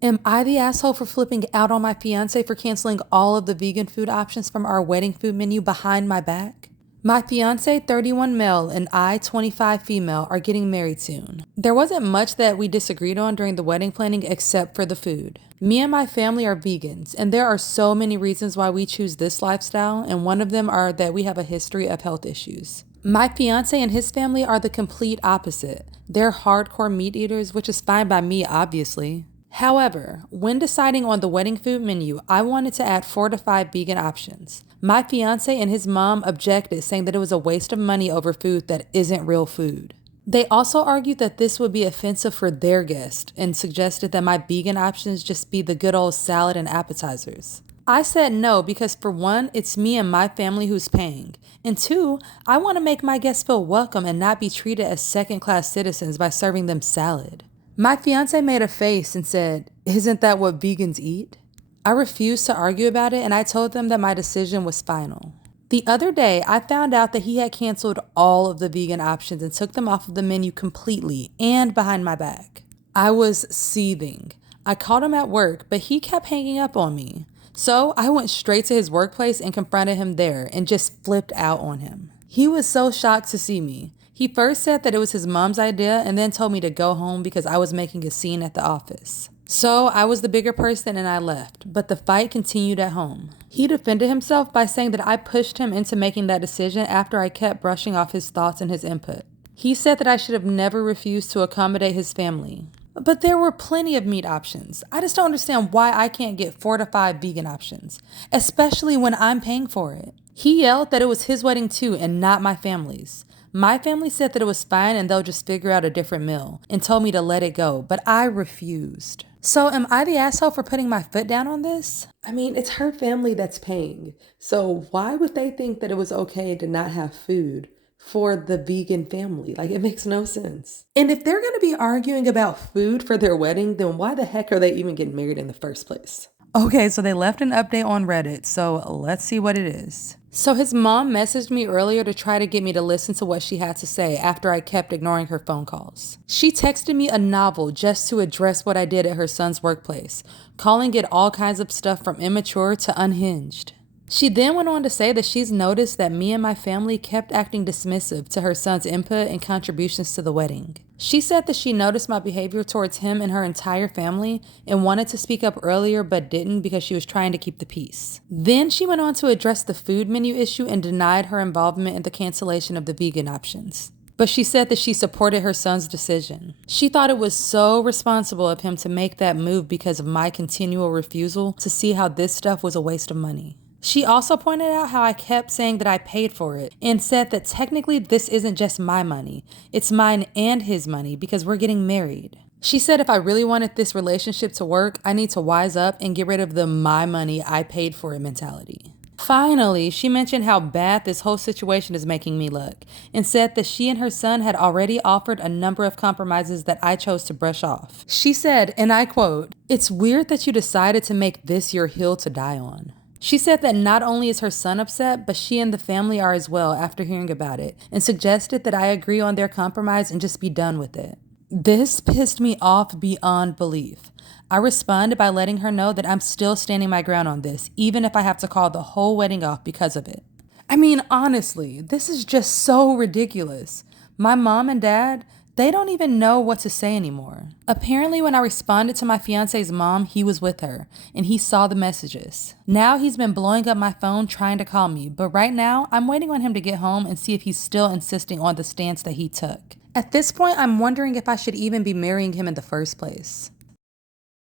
Am I the asshole for flipping out on my fiance for canceling all of the vegan food options from our wedding food menu behind my back? My fiance, 31 male, and I, 25 female, are getting married soon. There wasn't much that we disagreed on during the wedding planning except for the food. Me and my family are vegans, and there are so many reasons why we choose this lifestyle, and one of them are that we have a history of health issues. My fiance and his family are the complete opposite. They're hardcore meat eaters, which is fine by me, obviously. However, when deciding on the wedding food menu, I wanted to add 4 to 5 vegan options. My fiance and his mom objected, saying that it was a waste of money over food that isn't real food. They also argued that this would be offensive for their guests and suggested that my vegan options just be the good old salad and appetizers. I said no because for one, it's me and my family who's paying. And two, I want to make my guests feel welcome and not be treated as second-class citizens by serving them salad. My fiance made a face and said, "Isn't that what vegans eat?" I refused to argue about it and I told them that my decision was final. The other day, I found out that he had canceled all of the vegan options and took them off of the menu completely and behind my back. I was seething. I called him at work, but he kept hanging up on me. So I went straight to his workplace and confronted him there and just flipped out on him. He was so shocked to see me. He first said that it was his mom's idea and then told me to go home because I was making a scene at the office. So I was the bigger person and I left, but the fight continued at home. He defended himself by saying that I pushed him into making that decision after I kept brushing off his thoughts and his input. He said that I should have never refused to accommodate his family. But there were plenty of meat options. I just don't understand why I can't get 4 to 5 vegan options, especially when I'm paying for it. He yelled that it was his wedding too and not my family's. My family said that it was fine and they'll just figure out a different meal and told me to let it go, but I refused. So am I the asshole for putting my foot down on this? I mean, it's her family that's paying. So why would they think that it was okay to not have food for the vegan family? Like, it makes no sense. And if they're going to be arguing about food for their wedding, then why the heck are they even getting married in the first place? Okay, so they left an update on Reddit, so let's see what it is. So his mom messaged me earlier to try to get me to listen to what she had to say after I kept ignoring her phone calls. She texted me a novel just to address what I did at her son's workplace, calling it all kinds of stuff from immature to unhinged. She then went on to say that she's noticed that me and my family kept acting dismissive to her son's input and contributions to the wedding. She said that she noticed my behavior towards him and her entire family and wanted to speak up earlier but didn't because she was trying to keep the peace. Then she went on to address the food menu issue and denied her involvement in the cancellation of the vegan options. But she said that she supported her son's decision. She thought it was so responsible of him to make that move because of my continual refusal to see how this stuff was a waste of money. She also pointed out how I kept saying that I paid for it and said that technically this isn't just my money, it's mine and his money because we're getting married. She said if I really wanted this relationship to work, I need to wise up and get rid of the my money, I paid for it mentality. Finally, she mentioned how bad this whole situation is making me look and said that she and her son had already offered a number of compromises that I chose to brush off. She said, and I quote, "It's weird that you decided to make this your hill to die on." She said that not only is her son upset, but she and the family are as well after hearing about it, and suggested that I agree on their compromise and just be done with it. This pissed me off beyond belief. I responded by letting her know that I'm still standing my ground on this, even if I have to call the whole wedding off because of it. I mean, honestly, this is just so ridiculous. My mom and dad, they don't even know what to say anymore. Apparently, when I responded to my fiance's mom, he was with her, and he saw the messages. Now he's been blowing up my phone trying to call me, but right now, I'm waiting on him to get home and see if he's still insisting on the stance that he took. At this point, I'm wondering if I should even be marrying him in the first place.